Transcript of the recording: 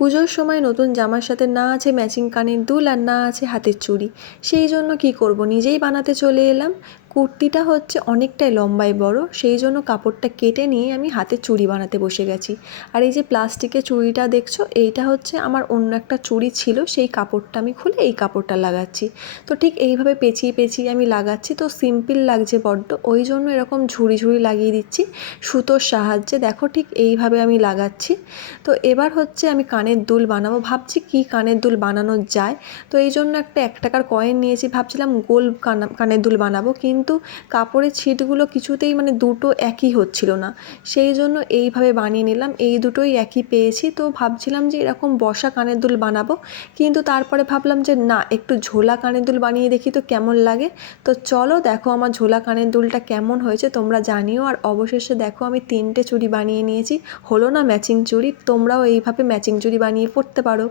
পুজোর সময় নতুন জামার সাথে না আছে ম্যাচিং কানের দুল আর না আছে হাতের চুড়ি। সেই জন্য কী করব, নিজেই বানাতে চলে এলাম। কুর্তিটা হচ্ছে অনেকটাই লম্বায় বড়, সেই জন্য কাপড়টা কেটে নিয়ে আমি হাতের চুড়ি বানাতে বসে গেছি। আর এই যে প্লাস্টিকের চুড়িটা দেখছো, এইটা হচ্ছে আমার অন্য একটা চুড়ি ছিল, সেই কাপড়টা আমি খুলে এই কাপড়টা লাগাচ্ছি। তো ঠিক এইভাবে পেঁচিয়ে পেঁচিয়ে আমি লাগাচ্ছি, তো সিম্পল লাগছে বড্ড, ওই জন্য এরকম ঝুড়ি ঝুড়ি লাগিয়ে দিচ্ছি সুতোর সাহায্যে। দেখো ঠিক এইভাবে আমি লাগাচ্ছি। তো এবার হচ্ছে আমি কানের দুল বানাবো, ভাবছি কী কানের দুল বানানো যায়। তো এই জন্য একটা 1 টাকার কয়েন নিয়েছি, ভাবছিলাম গোল কানের দুল বানাবো, কিন্তু কাপড়ের ছিটগুলো কিছুতেই মানে দুটো একই হচ্ছিল না। সেই জন্য এইভাবে বানিয়ে নিলাম, এই দুটোই একই পেয়েছি। তো ভাবছিলাম যে এরকম বসা কানের দুল বানাবো, কিন্তু তারপরে ভাবলাম যে না, একটু ঝোলা কানের দুল বানিয়ে দেখি তো কেমন লাগে। তো চলো দেখো আমার ঝোলা কানের দুলটা কেমন হয়েছে তোমরা জানিও। আর অবশেষে দেখো আমি 3টে চুড়ি বানিয়ে নিয়েছি, হলো না ম্যাচিং চুড়ি? তোমরাও এইভাবে ম্যাচিং চুড়ি বানিয়ে পরতে পারো।